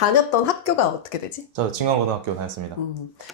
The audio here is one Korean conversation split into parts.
다녔던 학교가 어떻게 되지? 저 진관고등학교 다녔습니다.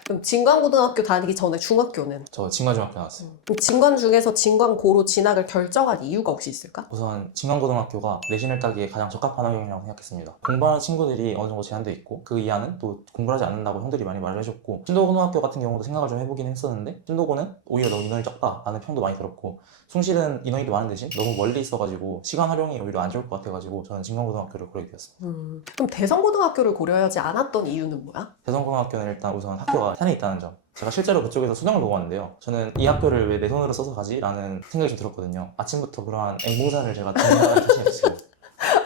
그럼 진관고등학교 다니기 전에 중학교는? 저 진관중학교 나왔어요. 그럼 진관 중에서 진관고로 진학을 결정한 이유가 혹시 있을까? 우선 진관고등학교가 내신을 따기에 가장 적합한 환경이라고 생각했습니다. 공부하는 친구들이 어느 정도 제한돼 있고 그 이하는 또 공부를 하지 않는다고 형들이 많이 말을 해줬고, 신도고등학교 같은 경우도 생각을 좀 해보긴 했었는데 신도고는 오히려 너무 인원이 적다라는 평도 많이 들었고, 숭실은 인원이 많은 대신 너무 멀리 있어가지고 시간 활용이 오히려 안 좋을 것 같아가지고 저는 진관고등학교를 고르게 되었습니다. 그럼 대성고등학교를 고려하지 않았던 이유는 뭐야? 대성고등학교는 일단 우선 학교가 산에 있다는 점, 제가 실제로 그쪽에서 수능을 보고 왔는데요, 저는 이 학교를 왜 내 손으로 써서 가지? 라는 생각이 좀 들었거든요. 아침부터 그러한 앵봉산을 제가 등반을 자신했어요.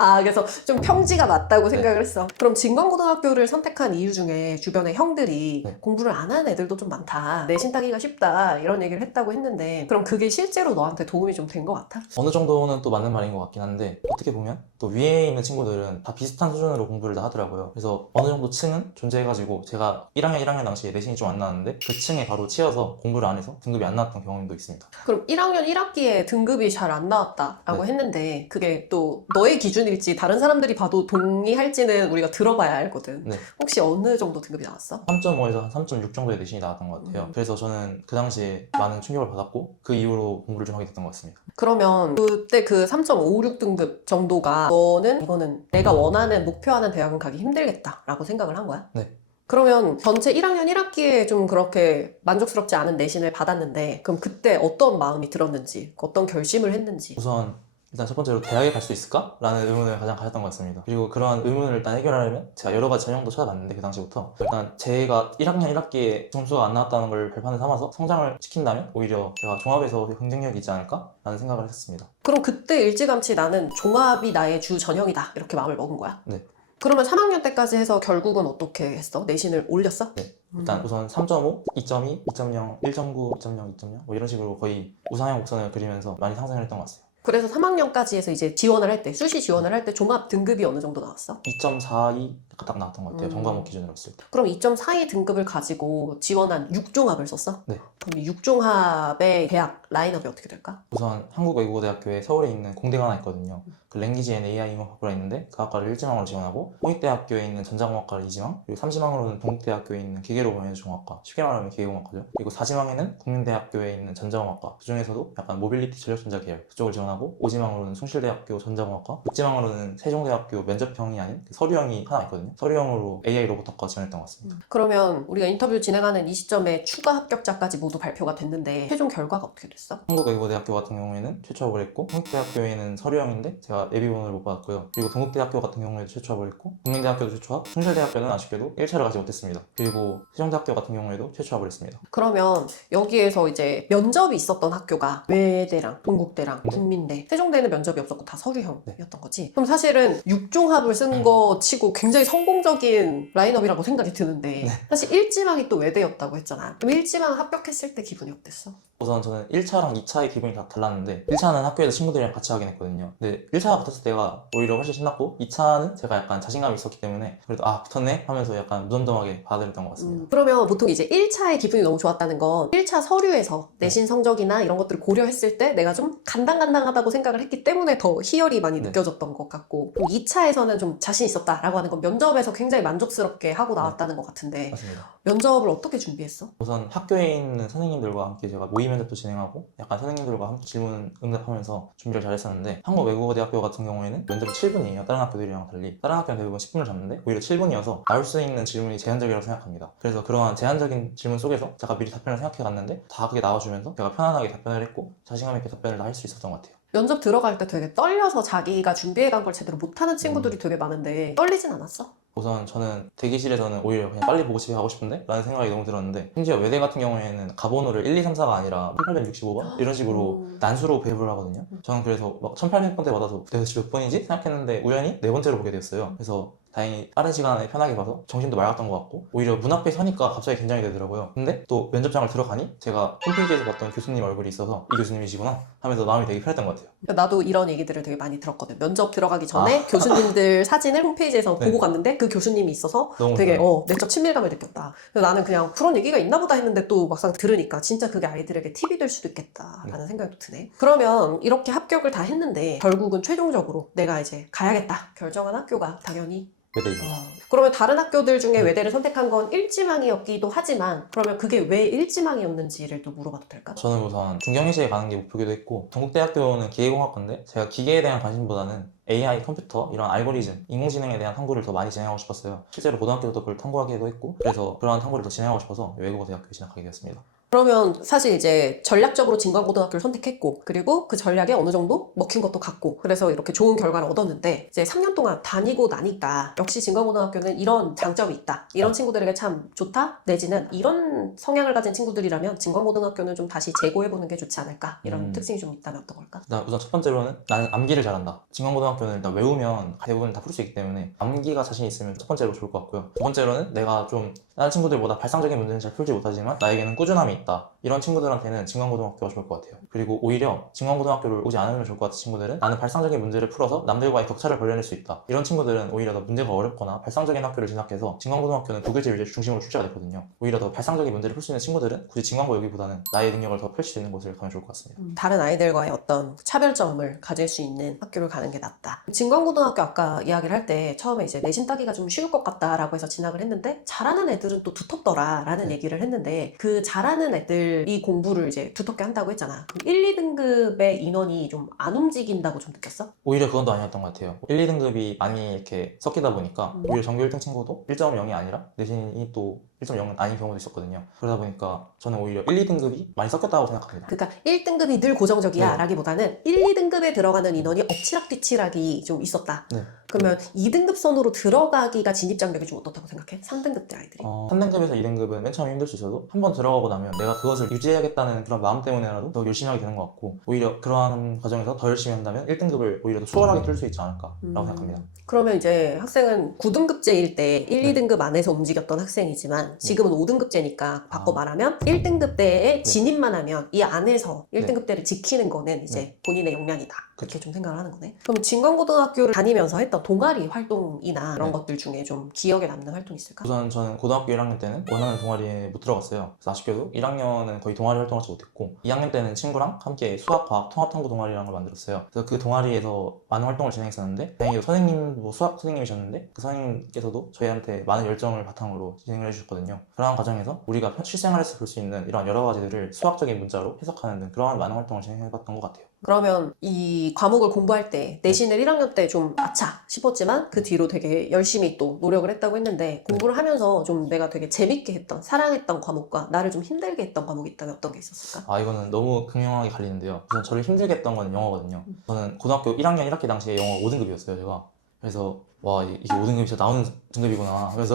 아, 그래서 좀 평지가 맞다고 생각을 했어. 그럼 진관고등학교를 선택한 이유 중에 주변에 형들이 네. 공부를 안 하는 애들도 좀 많다, 내신 따기가 쉽다, 이런 얘기를 했다고 했는데, 그럼 그게 실제로 너한테 도움이 좀 된 것 같아? 어느 정도는 또 맞는 말인 것 같긴 한데, 어떻게 보면 또 위에 있는 친구들은 다 비슷한 수준으로 공부를 다 하더라고요. 그래서 어느 정도 층은 존재해가지고 제가 1학년 당시에 내신이 좀 안 나왔는데 그 층에 바로 치여서 공부를 안 해서 등급이 안 나왔던 경험도 있습니다. 그럼 1학년 1학기에 등급이 잘 안 나왔다라고 네. 했는데, 그게 또 너의 기준일지 다른 사람들이 봐도 동의할지는 우리가 들어봐야 알거든. 네. 혹시 어느 정도 등급이 나왔어? 3.5에서 한 3.6 정도의 내신이 나왔던 것 같아요. 그래서 저는 그 당시에 많은 충격을 받았고 그 이후로 공부를 좀 하게 됐던 것 같습니다. 그러면 그때 그 3.56 등급 정도가 너는 이거는 내가 원하는 목표하는 대학은 가기 힘들겠다라고 생각을 한 거야? 네. 그러면 전체 1학년 1학기에 좀 그렇게 만족스럽지 않은 내신을 받았는데, 그럼 그때 어떤 마음이 들었는지, 어떤 결심을 했는지. 우선 일단 첫 번째로 대학에 갈 수 있을까? 라는 의문을 가장 가졌던 것 같습니다. 그리고 그런 의문을 일단 해결하려면 제가 여러 가지 전형도 찾아봤는데 그 당시부터 일단 제가 1학년 1학기에 점수가 안 나왔다는 걸 발판을 삼아서 성장을 시킨다면 오히려 제가 종합에서 경쟁력이 있지 않을까? 라는 생각을 했었습니다. 그럼 그때 일찌감치 나는 종합이 나의 주 전형이다, 이렇게 마음을 먹은 거야? 네. 그러면 3학년 때까지 해서 결국은 어떻게 했어? 내신을 올렸어? 네. 일단 우선 3.5, 2.2, 2.0, 1.9, 2.0, 2.0 뭐 이런 식으로 거의 우상향 곡선을 그리면서 많이 상승을 했던 것 같아요. 그래서 3학년까지 해서 이제 지원을 할 때, 수시 지원을 할 때 종합 등급이 어느 정도 나왔어? 2.42 딱 나왔던 것 같아요. 전과목 기준으로 했을 때. 그럼 2.42 등급을 가지고 지원한 6종합을 썼어? 네. 그럼 6종합의 대학 라인업이 어떻게 될까? 우선 한국외국어대학교에 서울에 있는 공대가 하나 있거든요. 그 랭귀지 앤 AI 융합학부가 있는데 그 학과를 1지망으로 지원하고, 홍익대학교에 있는 전자공학과를 2지망, 그리고 3지망으로는 동국대학교에 있는 기계로보내종학과, 쉽게 말하면 기계공학과죠. 그리고 4지망에는 국민대학교에 있는 전자공학과, 그 중에서도 약간 모빌리티 전력전자 계열 그쪽을 지원하고, 5지망으로는 숭실대학교 전자공학과, 6지망으로는 세종대학교 면접형이 아닌 그 서류형이 하나 있거든요. 서류형으로 AI 로봇학과 지원했던 것 같습니다. 그러면 우리가 인터뷰 진행하는 이 시점에 추가 합격자까지 모두 발표가 됐는데 최종 결과가 어떻게 됐어? 한국외국어대학교 같은 경우에는 최초 합을 했고, 홍익대학교에는 서류형인데 제가 예비번호를 못 받았고요. 그리고 동국대학교 같은 경우에도 최초 합을 했고, 국민대학교도 최초 합, 숭실대학교는 아쉽게도 1차를 가지 못했습니다. 그리고 세종대학교 같은 경우에도 최초 합을 했습니다. 그러면 여기에서 이제 면접이 있었던 학교가 외대랑 동국대랑 국민대, 세종대는 면접이 없었고 다 서류형이었던 거지. 그럼 사실은 6종합을 쓴 거 치고 굉장히 성공적인 라인업이라고 생각이 드는데, 사실 1지망이 또 외대였다고 했잖아. 그럼 1지망 합격했을 때 기분이 어땠어? 우선 저는 1차랑 2차의 기분이 다 달랐는데, 1차는 학교에서 친구들이랑 같이 하긴 했거든요. 근데 1차 붙었을 때가 오히려 훨씬 신났고, 2차는 제가 약간 자신감이 있었기 때문에 그래도 아 붙었네 하면서 약간 무덤덤하게 받아들였던 것 같습니다. 그러면 보통 이제 1차의 기분이 너무 좋았다는 건 1차 서류에서 내신 성적이나 이런 것들을 고려했을 때 내가 좀 간당간당하다고 생각을 했기 때문에 더 희열이 많이 느껴졌던 것 같고, 2차에서는 좀 자신 있었다라고 하는 건 면접에서 굉장히 만족스럽게 하고 나왔다는 것 같은데, 맞습니다. 면접을 어떻게 준비했어? 우선 학교에 있는 선생님들과 함께 제가 모의 면접도 진행하고 약간 선생님들과 함께 질문 응답하면서 준비를 잘 했었는데, 한국외국어대학교 같은 경우에는 면접이 7분이에요. 다른 학교들이랑 달리. 다른 학교는 대부분 10분을 잡는데 오히려 7분이어서 나올 수 있는 질문이 제한적이라고 생각합니다. 그래서 그러한 제한적인 질문 속에서 제가 미리 답변을 생각해 갔는데 다 그게 나와주면서 제가 편안하게 답변을 했고 자신감 있게 답변을 다 할 수 있었던 것 같아요. 면접 들어갈 때 되게 떨려서 자기가 준비해간 걸 제대로 못하는 친구들이 되게 많은데 떨리진 않았어? 우선 저는 대기실에서는 오히려 그냥 빨리 보고 집에 가고 싶은데 라는 생각이 너무 들었는데, 심지어 외대 같은 경우에는 가번호를 1, 2, 3, 4가 아니라 1865번 이런 식으로 난수로 배분을 하거든요. 저는 그래서 막 1800번대 받아서 내가 몇 번이지? 생각했는데 우연히 네 번째로 보게 됐어요. 그래서 다행히 빠른 시간에 편하게 봐서 정신도 맑았던 것 같고, 오히려 문 앞에 서니까 갑자기 긴장이 되더라고요. 근데 또 면접장을 들어가니 제가 홈페이지에서 봤던 교수님 얼굴이 있어서 이 교수님이시구나 하면서 마음이 되게 편했던 것 같아요. 나도 이런 얘기들을 되게 많이 들었거든. 면접 들어가기 전에 교수님들 사진을 홈페이지에서 네. 보고 갔는데 그 교수님이 있어서 너무 되게 좋아요. 내적 친밀감을 느꼈다. 그래서 나는 그냥 그런 얘기가 있나 보다 했는데 또 막상 들으니까 진짜 그게 아이들에게 팁이 될 수도 있겠다라는 생각이 또 드네. 그러면 이렇게 합격을 다 했는데 결국은 최종적으로 내가 이제 가야겠다 결정한 학교가 당연히 외대입니다. 그러면 다른 학교들 중에 외대를 선택한 건 일지망이었기도 하지만 그러면 그게 왜 일지망이었는지를 또 물어봐도 될까? 저는 우선 중경희시에 가는 게 목표기도 했고 동국대학교는 기계공학과인데 제가 기계에 대한 관심보다는 AI, 컴퓨터, 이런 알고리즘, 인공지능에 대한 탐구를 더 많이 진행하고 싶었어요. 실제로 고등학교도 그걸 탐구하기도 했고 그래서 그러한 탐구를 더 진행하고 싶어서 외국어 대학교에 진학하게 되었습니다. 그러면 사실 이제 전략적으로 진광고등학교를 선택했고 그리고 그 전략에 어느 정도 먹힌 것도 같고 그래서 이렇게 좋은 결과를 얻었는데 이제 3년 동안 다니고 나니까 역시 진광고등학교는 이런 장점이 있다. 이런 친구들에게 참 좋다. 내지는 이런 성향을 가진 친구들이라면 진광고등학교는 좀 다시 재고해보는 게 좋지 않을까. 이런 특징이 좀 있다면 어떤 걸까? 일단 우선 첫 번째로는 나는 암기를 잘한다. 진광고등학교는 일단 외우면 대부분 다 풀 수 있기 때문에 암기가 자신 있으면 첫 번째로 좋을 것 같고요. 두 번째로는 내가 좀 다른 친구들보다 발상적인 문제는 잘 풀지 못하지만 나에게는 꾸준함이 있다. 이런 친구들한테는 진광고등학교가 좋을 것 같아요. 그리고 오히려 진광고등학교를 오지 않으면 좋을 것 같은 친구들은 나는 발상적인 문제를 풀어서 남들과의 격차를 벌려낼 수 있다. 이런 친구들은 오히려 더 문제가 어렵거나 발상적인 학교를 진학해서 진광고등학교는 독일제 위주 중심으로 출제가 됐거든요. 오히려 더 발상적인 문제를 풀 수 있는 친구들은 굳이 진광고 여기보다는 나의 능력을 더 펼칠 수 있는 곳을 가면 좋을 것 같습니다. 다른 아이들과의 어떤 차별점을 가질 수 있는 학교를 가는 게 낫다. 진광고등학교 아까 이야기를 할 때 처음에 이제 내신 따기가 좀 쉬울 것 같다라고 해서 진학을 했는데 잘하는 애들은 또 두텁더라라는 얘기를 했는데 그 잘하는 애들이 공부를 이제 두텁게 한다고 했잖아. 1, 2등급의 인원이 좀 안 움직인다고 좀 느꼈어? 오히려 그건 또 아니었던 것 같아요. 1, 2등급이 많이 이렇게 섞이다 보니까 오히려 전교 1등 친구도 1.0이 아니라 내신이 또 1.0은 아닌 경우도 있었거든요. 그러다 보니까 저는 오히려 1, 2등급이 많이 섞였다고 생각합니다. 그러니까 1등급이 늘 고정적이야 네. 라기보다는 1, 2등급에 들어가는 인원이 엎치락뒤치락이 좀 있었다. 네. 그러면 2등급 선으로 들어가기가 진입장벽이 좀 어떻다고 생각해? 3등급 때 아이들이? 3등급에서 2등급은 맨 처음에 힘들 수 있어도 한 번 들어가고 나면 내가 그것을 유지해야겠다는 그런 마음 때문에라도 더 열심히 하게 되는 것 같고 오히려 그러한 과정에서 더 열심히 한다면 1등급을 오히려 더 수월하게 뚫을 수 있지 않을까라고 생각합니다. 그러면 이제 학생은 9등급제일 때 1, 2등급 안에서 움직였던 학생이지만 지금은 5등급제니까 바꿔 말하면 1등급 때에 진입만 하면 이 안에서 1등급 때를 지키는 거는 이제 본인의 역량이다. 그렇게 좀 생각을 하는 거네. 그럼 진광고등학교를 다니면서 했던 동아리 활동이나 그런 것들 중에 좀 기억에 남는 활동이 있을까? 우선 저는 고등학교 1학년 때는 원하는 동아리에 못 들어갔어요. 그래서 아쉽게도 1학년은 거의 동아리 활동을 하지 못했고 2학년 때는 친구랑 함께 수학, 과학, 통합탐구 동아리라는 걸 만들었어요. 그래서 그 동아리에서 많은 활동을 진행했었는데 다행히도 선생님, 수학 선생님이셨는데 그 선생님께서도 저희한테 많은 열정을 바탕으로 진행을 해주셨거든요. 그러한 과정에서 우리가 실생활에서 볼 수 있는 이런 여러 가지들을 수학적인 문자로 해석하는 등 그러한 많은 활동을 진행해봤던 것 같아요. 그러면 이 과목을 공부할 때 내신을 1학년 때 좀 아차 싶었지만 그 뒤로 되게 열심히 또 노력을 했다고 했는데 공부를 하면서 좀 내가 되게 재밌게 했던 사랑했던 과목과 나를 좀 힘들게 했던 과목이 있다면 어떤 게 있었을까? 이거는 너무 극명하게 갈리는데요. 우선 저를 힘들게 했던 건 영어거든요. 저는 고등학교 1학년 1학기 당시에 영어 5등급이었어요, 제가. 그래서 와 이게 5등급이 진짜 나오는 등급이구나. 그래서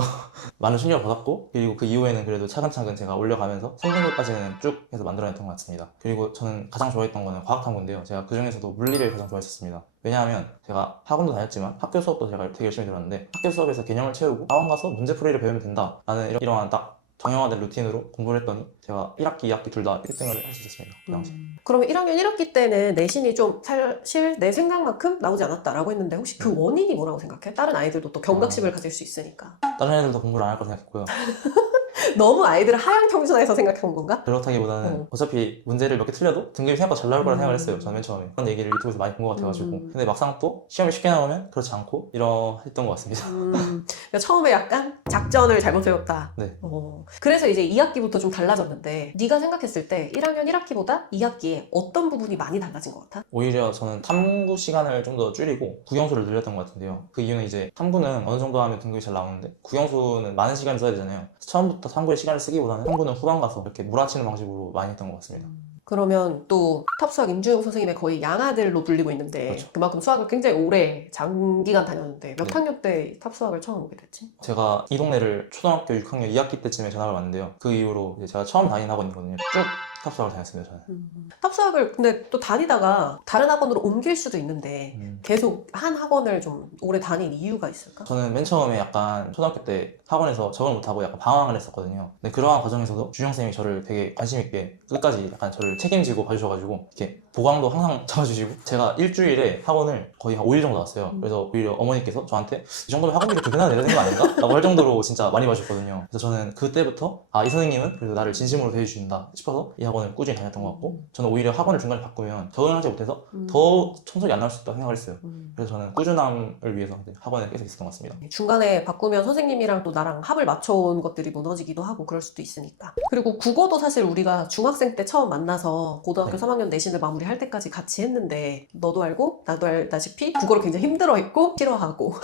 많은 충격을 받았고 그리고 그 이후에는 그래도 차근차근 제가 올려가면서 3등급까지는 쭉 해서 만들어냈던 것 같습니다. 그리고 저는 가장 좋아했던 거는 과학탐구인데요. 제가 그 중에서도 물리를 가장 좋아했었습니다. 왜냐하면 제가 학원도 다녔지만 학교 수업도 제가 되게 열심히 들었는데 학교 수업에서 개념을 채우고 학원 가서 문제풀이를 배우면 된다. 나는 이러한 딱 정형화된 루틴으로 공부를 했더니 제가 1학기, 2학기 둘 다 1등을 할 수 있었습니다. 그 당시. 그러면 1학년 1학기 때는 내신이 좀 사실 내 생각만큼 나오지 않았다라고 했는데 혹시 그 원인이 뭐라고 생각해? 다른 아이들도 또 경각심을 가질 수 있으니까. 다른 애들도 공부를 안 할 거라 생각했고요. 너무 아이들을 하향 평준화해서 생각한 건가? 그렇다기보다는 어차피 문제를 몇 개 틀려도 등급이 생각보다 잘 나올 거라 생각을 했어요. 저는 맨 처음에. 그런 얘기를 유튜브에서 많이 본 것 같아가지고. 근데 막상 또 시험이 쉽게 나오면 그렇지 않고 이러했던 것 같습니다. 그러니까 처음에 약간 작전을 잘못 세웠다. 네. 그래서 이제 2학기부터 좀 달라졌는데 네가 생각했을 때 1학년 1학기보다 2학기에 어떤 부분이 많이 달라진 것 같아? 오히려 저는 탐구 시간을 좀 더 줄이고 국영수를 늘렸던 것 같은데요. 그 이유는 이제 탐구는 어느 정도 하면 등급이 잘 나오는데 국영수는 많은 시간을 써야 되잖아요. 처음부터 탐구에 시간을 쓰기보다는 탐구는 후반 가서 이렇게 몰아치는 방식으로 많이 했던 것 같습니다. 그러면 또 탑수학 임준영 선생님의 거의 양아들로 불리고 있는데 그렇죠. 그만큼 수학을 굉장히 오래 장기간 다녔는데 몇 네. 학년 때 탑수학을 처음 오게 됐지? 제가 이 동네를 초등학교 6학년 2학기 때쯤에 전학을 왔는데요. 그 이후로 이제 제가 처음 다닌 학원이거든요. 쭉 탑수학을 다녔습니다, 저는. 탑수학을 근데 또 다니다가 다른 학원으로 옮길 수도 있는데 계속 한 학원을 좀 오래 다닌 이유가 있을까? 저는 맨 처음에 약간 초등학교 때 학원에서 적응을 못하고 약간 방황을 했었거든요. 근데 그러한 과정에서도 준영쌤이 저를 되게 관심 있게 끝까지 약간 저를 책임지고 봐주셔가지고 이렇게 보강도 항상 잡아주시고 제가 일주일에 학원을 거의 한 5일 정도 나왔어요. 그래서 오히려 어머니께서 저한테 이 정도면 학원비를 2배나 내야 되는 거 아닌가? 라고 할 정도로 진짜 많이 봐주셨거든요. 그래서 저는 그때부터 이 선생님은 그래도 나를 진심으로 대해주신다 싶어서 이 학원에 학원을 꾸준히 다녔던 것 같고 저는 오히려 학원을 중간에 바꾸면 적응하지 못해서 더 성적이 안 나올 수 있다고 생각을 했어요. 그래서 저는 꾸준함을 위해서 학원에 계속 있었던 것 같습니다. 중간에 바꾸면 선생님이랑 또 나랑 합을 맞춰온 것들이 무너지기도 하고 그럴 수도 있으니까. 그리고 국어도 사실 우리가 중학생 때 처음 만나서 고등학교 네. 3학년 내신을 마무리할 때까지 같이 했는데 너도 알고 나도 알다시피 국어를 굉장히 힘들어했고 싫어하고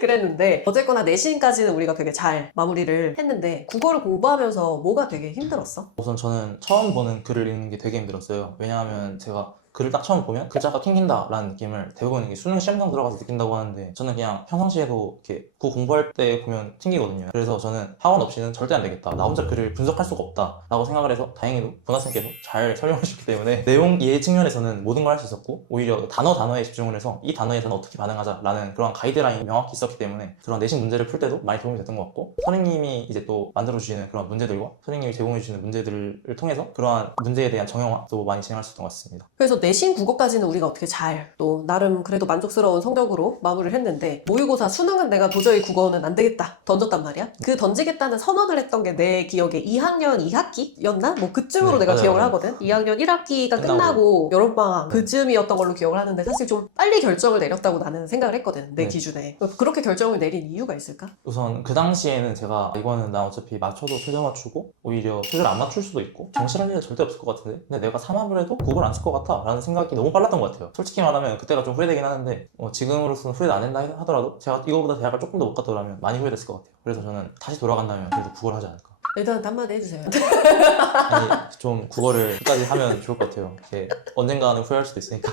그랬는데 어쨌거나 내신까지는 우리가 되게 잘 마무리를 했는데 국어를 공부하면서 뭐가 되게 힘들었어? 우선 저는 처음 보는 글을 읽는 게 되게 힘들었어요. 왜냐하면 제가 글을 딱 처음 보면 글자가 캥긴다라는 느낌을 대부분 이게 수능 시험장 들어가서 느낀다고 하는데 저는 그냥 평상시에도 이렇게 그 공부할 때 보면 튕기거든요. 그래서 저는 학원 없이는 절대 안 되겠다. 나 혼자 글을 분석할 수가 없다 라고 생각을 해서 다행히도 분학생께서 잘 설명해 주셨기 때문에 내용 이해 측면에서는 모든 걸 할 수 있었고 오히려 단어에 집중을 해서 이 단어에서는 어떻게 반응하자라는 그런 가이드라인이 명확히 있었기 때문에 그런 내신 문제를 풀 때도 많이 도움이 됐던 것 같고 선생님이 이제 또 만들어주시는 그런 문제들과 선생님이 제공해 주시는 문제들을 통해서 그러한 문제에 대한 정형화도 많이 진행할 수 있었던 것 같습니다. 그래서 내신 국어까지는 우리가 어떻게 잘 또 나름 그래도 만족스러운 성적으로 마무리를 했는데 모의고사 수능은 내가 도저히 국어는 안 되겠다 던졌단 말이야. 그 던지겠다는 선언을 했던 게 내 기억에 2학년 2학기였나? 뭐 그쯤으로 네, 내가 맞아요, 기억을 맞아요. 하거든. 2학년 1학기가 끝나고. 끝나고 여름방학 그쯤이었던 걸로 기억을 하는데 사실 좀 빨리 결정을 내렸다고 나는 생각을 했거든. 내 네. 기준에. 그렇게 결정을 내린 이유가 있을까? 우선 그 당시에는 제가 이거는 나 어차피 맞춰도 최저 맞추고 오히려 최저를 안 맞출 수도 있고 정시할 일은 절대 없을 것 같은데 근데 내가 3합을 해도 국어를 안 쓸 것 같아 라는 생각이 너무 빨랐던 것 같아요. 솔직히 말하면 그때가 좀 후회되긴 하는데 지금으로서는 후회도 안 했나 하더라도 제가 이거보다 대학을 조금 더 못 갔더라면 많이 후회됐을 것 같아요. 그래서 저는 다시 돌아간다면 그래도 국어를 하지 않을까. 일단 한마디 해주세요. 아니 좀 국어를 끝까지 하면 좋을 것 같아요. 이게 언젠가는 후회할 수도 있으니까.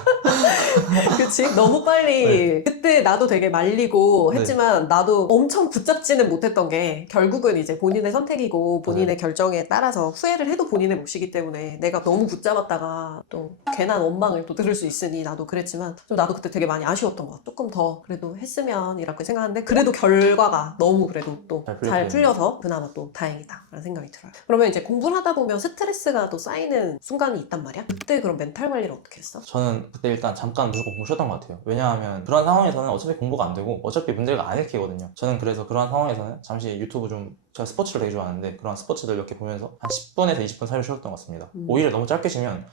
그치? 너무 빨리. 그때 나도 되게 말리고 네. 했지만 나도 엄청 붙잡지는 못했던 게 결국은 이제 본인의 선택이고 본인의 맞아요. 결정에 따라서 후회를 해도 본인의 몫이기 때문에 내가 너무 붙잡았다가 또 괜한 원망을 또 들을 수 있으니 나도 그랬지만 좀 나도 그때 되게 많이 아쉬웠던 것 같아. 조금 더 그래도 했으면 이라고 생각하는데 그래도 결과가 너무 그래도 또 잘 잘 풀려서 그나마 또 다행이다 라는 생각이 들어요. 그러면 이제 공부를 하다 보면 스트레스가 또 쌓이는 순간이 있단 말이야? 그때 그럼 멘탈 관리를 어떻게 했어? 저는 그때 일단 잠깐 무조건 공부 쉬었던 것 같아요. 왜냐하면 그런 상황에서는 어차피 공부가 안 되고 어차피 문제가 안 읽히거든요. 저는 그래서 그런 상황에서는 잠시 유튜브 좀 제가 스포츠를 되게 좋아하는데 그런 스포츠들 몇 개 보면서 한 10분에서 20분 사이를 쉬었던 것 같습니다. 오히려 너무 짧게 쉬면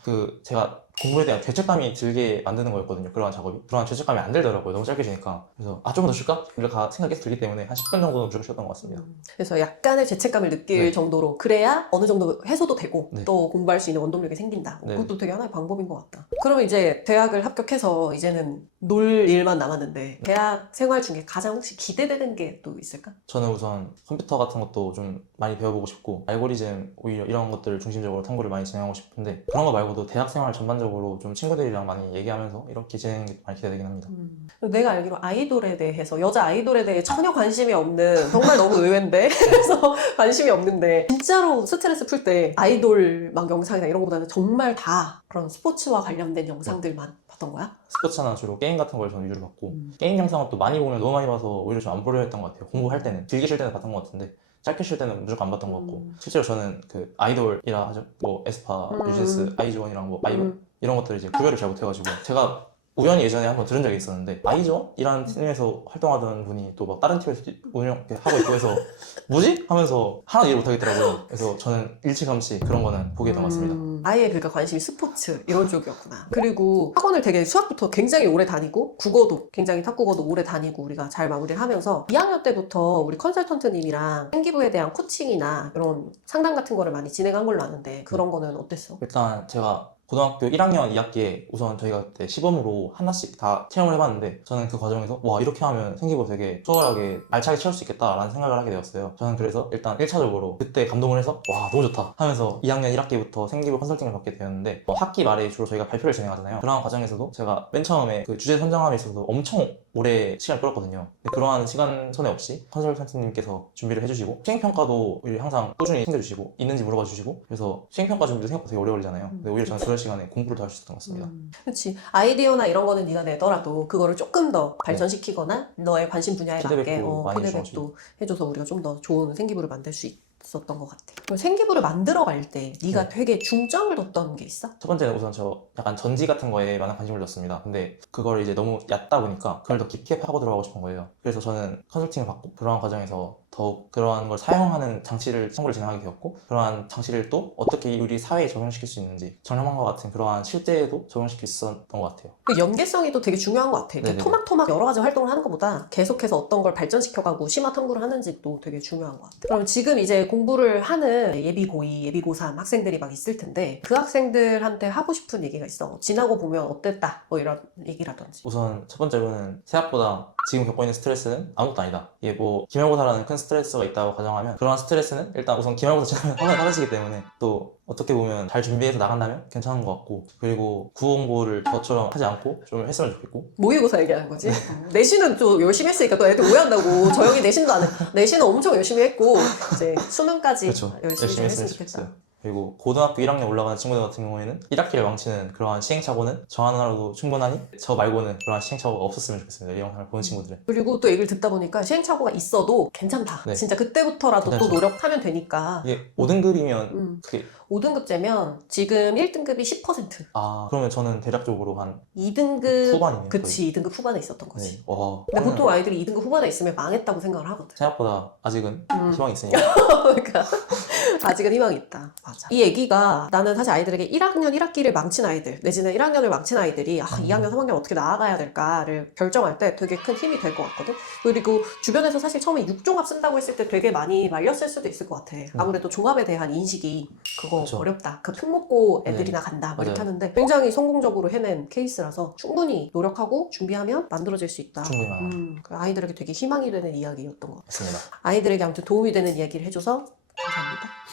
제가 공부에 대한 죄책감이 들게 만드는 거였거든요. 그러한 작업이. 그러한 죄책감이 안 들더라고요. 너무 짧게 쉬니까. 그래서 좀 더 쉴까? 이렇게 생각이 계속 들기 때문에 한 10분 정도는 무조건 쉬었던 것 같습니다. 그래서 약간의 죄책감을 느낄 네. 정도로 그래야 어느 정도 해소도 되고 네. 또 공부할 수 있는 원동력이 생긴다. 네. 그것도 되게 하나의 방법인 것 같다. 그러면 이제 대학을 합격해서 이제는 놀 일만 남았는데 대학 생활 중에 가장 혹시 기대되는 게 또 있을까? 저는 우선 컴퓨터 같은 것도 좀 많이 배워보고 싶고 알고리즘 오히려 이런 것들을 중심적으로 탐구를 많이 진행하고 싶은데 그런 거 말고도 대학생활 전반적으로 좀 친구들이랑 많이 얘기하면서 이렇게 지내는 게 많이 기대되긴 합니다. 내가 알기로 아이돌에 대해서 여자 아이돌에 대해 전혀 관심이 없는 정말 너무 의외인데 그래서 관심이 없는데 진짜로 스트레스 풀 때 아이돌 막 영상이나 이런 거보다는 정말 다 그런 스포츠와 관련된 영상들만 봤던 거야? 스포츠나 주로 게임 같은 걸 저는 위주로 봤고 게임 영상은 또 많이 보면 너무 많이 봐서 오히려 좀 안 보려 했던 것 같아요. 공부할 때는 길게 쉴 때는 봤던 것 같은데 짧게 쉴 때는 무조건 안 봤던 것 같고 실제로 저는 그 아이돌이라 하죠. 뭐 에스파, 뉴진스, 아이즈원이랑 뭐 아이브 이런 것들을 이제 구별을 잘 못해가지고 제가 우연히 예전에 한번 들은 적이 있었는데 아이즈원이라는 팀에서 활동하던 분이 또 막 다른 팀에서 이렇게 하고 있고 해서 뭐지? 하면서 하나도 이해 못하겠더라고요. 그래서 저는 일찌감치 그런 거는 보게 된 것 같습니다. 아예 그러니까 관심이 스포츠 이런 쪽이었구나. 그리고 학원을 되게 수학부터 굉장히 오래 다니고 국어도 굉장히 탑국어도 오래 다니고 우리가 잘 마무리를 하면서 2학년 때부터 우리 컨설턴트님이랑 생기부에 대한 코칭이나 이런 상담 같은 거를 많이 진행한 걸로 아는데 그런 거는 어땠어? 일단 제가 고등학교 1학년 2학기에 우선 저희가 그때 시범으로 하나씩 다 체험을 해봤는데 저는 그 과정에서 와 이렇게 하면 생기부 되게 수월하게 알차게 채울 수 있겠다라는 생각을 하게 되었어요. 저는 그래서 일단 1차적으로 그때 감동을 해서 와 너무 좋다 하면서 2학년 1학기부터 생기부 컨설팅을 받게 되었는데 학기 말에 주로 저희가 발표를 진행하잖아요. 그런 과정에서도 제가 맨 처음에 그 주제 선정함에 있어서 엄청 오래 시간을 끌었거든요. 근데 그러한 시간 손해 없이 컨설턴트님께서 준비를 해주시고 수행평가도 오히려 항상 꾸준히 챙겨주시고 있는지 물어봐 주시고 그래서 수행평가 준비도 생각보다 되게 오래 걸리잖아요. 근데 오히려 저는 그럴 시간에 공부를 더 할 수 있었던 것 같습니다. 그렇지. 아이디어나 이런 거는 네가 내더라도 그거를 조금 더 발전시키거나 너의 관심 분야에 맞게 피드백도 많이 피드백도 해줘서 우리가 좀 더 좋은 생기부를 만들 수 있었던 것 같아. 그럼 생기부를 만들어 갈 때 네가 되게 중점을 뒀던 게 있어? 첫 번째는 우선 저 약간 전지 같은 거에 많은 관심을 뒀습니다. 근데 그걸 이제 너무 얕다 보니까 그걸 더 깊게 파고 들어가고 싶은 거예요. 그래서 저는 컨설팅을 받고 그러한 과정에서 더욱 그러한 걸 사용하는 청구를 진행하게 되었고, 그러한 장치를 또 어떻게 우리 사회에 적용시킬 수 있는지 전형만과 같은 그러한 실제에도 적용시킬 수 있었던 것 같아요. 그 연계성이 또 되게 중요한 것 같아. 이렇게 네네. 토막토막 여러 가지 활동을 하는 것보다 계속해서 어떤 걸 발전시켜가고 심화 탐구를 하는지도 되게 중요한 것 같아. 그럼 지금 이제 공부를 하는 예비 고2, 예비 고3 학생들이 막 있을 텐데 그 학생들한테 하고 싶은 얘기가 있어. 지나고 보면 어땠다? 뭐 이런 얘기라든지. 우선 첫 번째로는 생각보다 지금 겪고 있는 스트레스는 아무것도 아니다. 이게 뭐 기말고사라는 큰 스트레스가 있다고 가정하면 그러한 스트레스는 일단 우선 기말고사 지나면 화가 사라지기 때문에 또 어떻게 보면 잘 준비해서 나간다면 괜찮은 것 같고, 그리고 구호공부를 저처럼 하지 않고 좀 했으면 좋겠고. 모의고사 얘기하는 거지. 내신은 또 열심히 했으니까 또 애들 오해한다고. 저 형이 내신도 안 해. 내신은 엄청 열심히 했고 이제 수능까지 그렇죠. 열심히 했으면 좋겠어요. 좋겠다. 그리고 고등학교 1학년 올라가는 친구들 같은 경우에는 1학기를 망치는 그러한 시행착오는 저 하나로도 충분하니 저 말고는 그러한 시행착오가 없었으면 좋겠습니다. 이 영상을 보는 친구들은. 그리고 또 얘기를 듣다 보니까 시행착오가 있어도 괜찮다. 네. 진짜 그때부터라도 또 괜찮죠. 노력하면 되니까. 이게 5등급이면 그게 5등급제면 지금 1등급이 10%. 그러면 저는 대략적으로 한 2등급 후반이네요. 그치 2등급 후반에 있었던 거지. 네. 와. 근데 보통 아이들이 2등급 후반에 있으면 망했다고 생각을 하거든. 생각보다 아직은 희망이 있으니까. 그러니까 아직은 희망이 있다. 맞아. 이 얘기가 나는 사실 아이들에게 1학년 1학기를 망친 아이들 내지는 1학년을 망친 아이들이 2학년 3학년 어떻게 나아가야 될까를 결정할 때 되게 큰 힘이 될 것 같거든. 그리고 주변에서 사실 처음에 6종합 쓴다고 했을 때 되게 많이 말렸을 수도 있을 것 같아. 아무래도 종합에 대한 인식이 그거 그쵸. 어렵다. 그 표 먹고 애들이나 네. 간다. 뭐 이렇게 맞아요. 하는데 굉장히 성공적으로 해낸 케이스라서 충분히 노력하고 준비하면 만들어질 수 있다. 충분히 많아요. 그 아이들에게 되게 희망이 되는 이야기였던 것 같아. 맞습니다. 아이들에게 아무튼 도움이 되는 이야기를 해줘서 감사합니다.